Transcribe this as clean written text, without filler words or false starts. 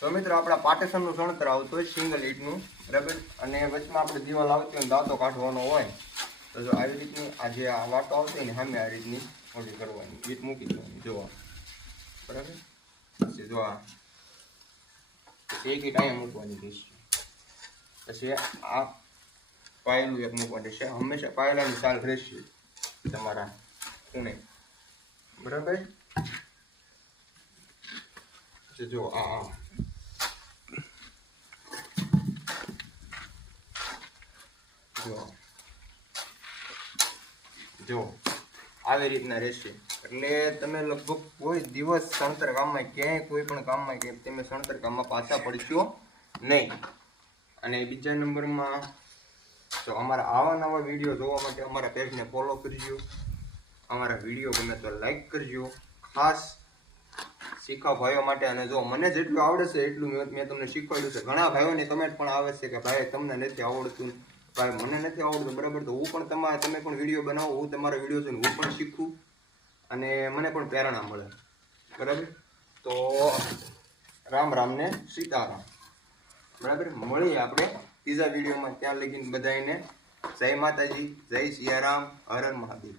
તો મિત્રો આપણા પાર્ટીશનનું સણતર આવતું હોય સિંગલ ઈંટનું, બરાબર, અને વચમાં આપણે દિવાલ આવતી હોય દાંતો કાઢવાનો હોય તો જો આવી રીતની આ જે આ વાટો આવતી હોય ને સામે આ રીતની મોટી કરવાની, ઈંટ મૂકી દેવાની જોવા, બરાબર. પછી જો આ એક ઈંટ અહીંયા મૂકવાની રહેશે. પછી આ પાયેલું એક મૂકવાની છે, હંમેશા પાયેલાની સાલ રહેશે તમારા ખૂણે, બરાબર. જો આ જો આવી રીતના રહેશે. એટલે તમે લગભગ કોઈ દિવસ સણતર કામમાં ક્યાંય કોઈ પણ કામમાં કે તમે સણતર કામમાં પાછા પડશો નહીં. અને બીજા નંબરમાં તો અમારા આવા નવા વિડીયો જોવા માટે અમારા પેજને ફોલો કરજો. અમારા વિડીયો ગમે તો લાઈક કરજો, ખાસ શીખવા ભાઈઓ માટે. અને જો મને જેટલું આવડે છે એટલું મેં તમને શીખવાડ્યું છે. ઘણા ભાઈઓની કમેન્ટ પણ આવે છે કે ભાઈ તમને નથી આવડતું, ભાઈ મને નથી આવડતું, બરાબર. તો હું પણ તમે પણ વિડીયો બનાવો, હું તમારા વિડીયો જોઈને હું પણ શીખું અને મને પણ પ્રેરણા મળે, બરાબર. તો રામ રામ ને સીતારામ, બરાબર. મળીએ આપણે ત્રીજા વિડીયોમાં. ત્યાં લગીને બધાને જય માતાજી, જય સિયારામ, હર હર મહાદેવ.